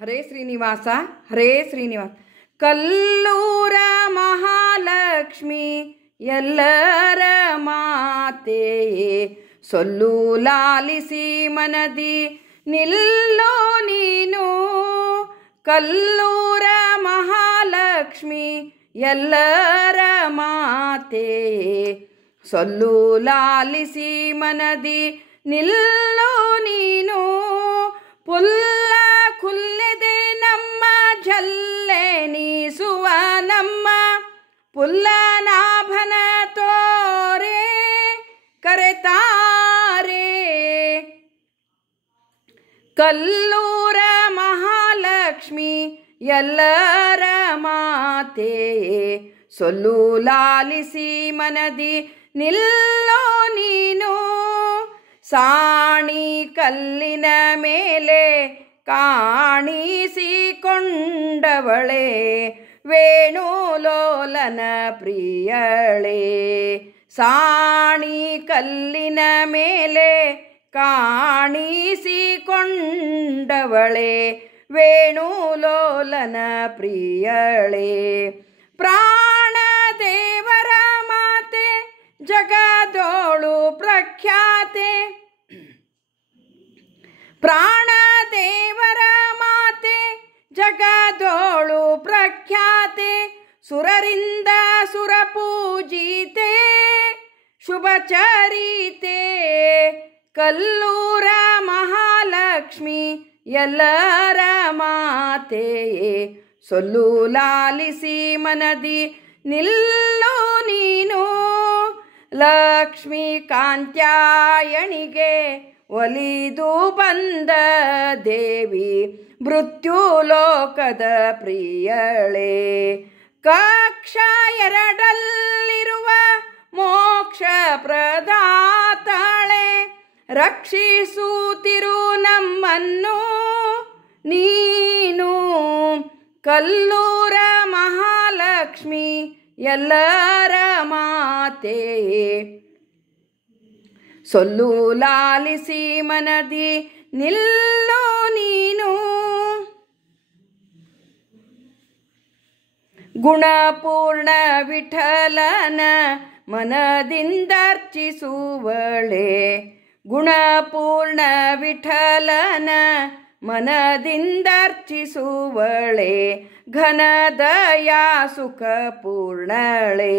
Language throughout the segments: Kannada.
ಹರೇ ಶ್ರೀನಿವಾಸ ಹರೇ ಶ್ರೀನಿವಾಸ. ಕಲ್ಲೂರ ಮಹಾಲಕ್ಷ್ಮಿ ಎಲ್ಲರ ಮಾತೆಯೇ, ಸೊಲ್ಲು ಲಾಲಿಸಿ ಮನದಿ ನಿಲ್ಲೋ ನೀನು. ಕಲ್ಲೂರ ಮಹಾಲಕ್ಷ್ಮಿ ಎಲ್ಲರ ಮಾತೆಯೇ, ಸೊಲ್ಲು ಲಾಲಿಸಿ ಮನದಿ ನಿಲ್ಲೋ ನೀನು. ಪುಲ್ಲ ಕುಲ್ಲೆದೆ ನಮ್ಮ ಜಲ್ಲೆನಿಸುವ ನಮ್ಮ ಪುಲ್ಲನಾಭನ ತೋರೆ ಕರೆತಾರೆ. ಕಲ್ಲೂರ ಮಹಾಲಕ್ಷ್ಮಿ ಎಲ್ಲರ ಮಾತೆಯೇ, ಸೊಲ್ಲು ಲಾಲಿಸಿ ಮನದಿ ನಿಲ್ಲೋ ನೀನು. ಸಾಣಿ ಕಲ್ಲಿನ ಮೇಲೆ ಕಾಣಿಸಿಕೊಂಡವಳೆ, ವೇಣುಲೋಲನ ಪ್ರಿಯಳೇ. ಸಾಣಿ ಕಲ್ಲಿನ ಮೇಲೆ ಕಾಣಿಸಿಕೊಂಡವಳೆ, ವೇಣುಲೋಲನ ಪ್ರಿಯಳೇ. ಪ್ರಾಣ ದೇವರ ಮಾತೆ ಜಗದೋಳು ಪ್ರಖ್ಯಾತೆ. ಪ್ರಾಣ ದೇವರ ಮಾತೆ ಜಗದೋಳು ಪ್ರಖ್ಯಾತೆ, ಸುರರಿಂದ ಸುರಪೂಜಿತೆ ಶುಭಚರಿತೆ. ಕಲ್ಲೂರ ಮಹಾಲಕ್ಷ್ಮಿ ಎಲ್ಲರ ಮಾತೆಯೇ, ಸೊಲ್ಲು ಲಾಲಿಸಿ ಮನದಿ ನಿಲ್ಲೋ ನೀನು. ಲಕ್ಷ್ಮೀ ಕಾಂತ್ಯಾಯಣಿಗೆ ಒಲಿದು ಬಂದ ದೇವಿ, ಮೃತ್ಯುಲೋಕದ ಪ್ರಿಯಳೇ. ಕಕ್ಷ ಎರಡಲ್ಲಿರುವ ಮೋಕ್ಷ ಪ್ರದಾತಾಳೆ, ರಕ್ಷಿಸುತ್ತಿರು ನಮ್ಮನ್ನು ನೀನು. ಕಲ್ಲೂರ ಮಹಾಲಕ್ಷ್ಮಿ ಎಲ್ಲರ ಮಾತೆಯೇ, ಸೊಲ್ಲು ಲಾಲಿಸಿ ಮನದಿ ನಿಲ್ಲೋ ನೀನು. ಗುಣಪೂರ್ಣ ವಿಠಲನ ಮನದಿಂದರ್ಚಿಸುವಳೆ, ಗುಣಪೂರ್ಣ ವಿಠಲನ ಮನದಿಂದರ್ಚಿಸುವಳೆ, ಘನದಯಾ ಸುಖಪೂರ್ಣಳೆ.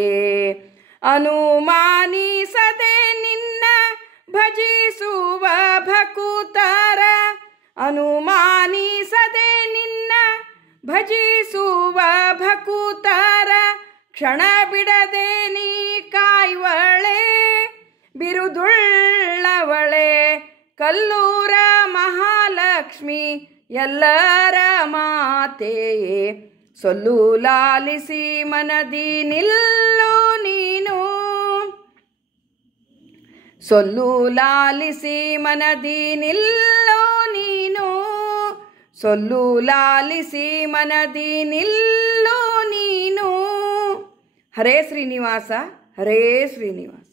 ಅನುಮಾನಿಸದೆ ನಿನ್ನ ಭಜಿಸುವ ಭಕುತರ, ಅನುಮಾನಿಸದೆ ನಿನ್ನ ಭಜಿಸುವ ಭಕುತರ, ಕ್ಷಣ ಬಿಡದೆ ನೀ ಕಾಯುವಳೆ ಬಿರುದುಳ್ಳವಳೆ. ಕಲ್ಲೂರ ಮಹಾಲಕ್ಷ್ಮಿ ಎಲ್ಲರ ಮಾತೆಯೇ, ಸೊಲ್ಲು ಲಾಲಿಸಿ ಮನದಿ ನಿಲ್ಲೋ ನೀನು. ಸೊಲ್ಲು ಲಾಲಿಸಿ ಮನದಿ ನಿಲ್ಲೋ ನೀನು. ಸೊಲ್ಲು ಲಾಲಿಸಿ ಮನದಿ ನಿಲ್ಲೋ ನೀನು. ಹರೇ ಶ್ರೀನಿವಾಸ ಹರೇ ಶ್ರೀನಿವಾಸ.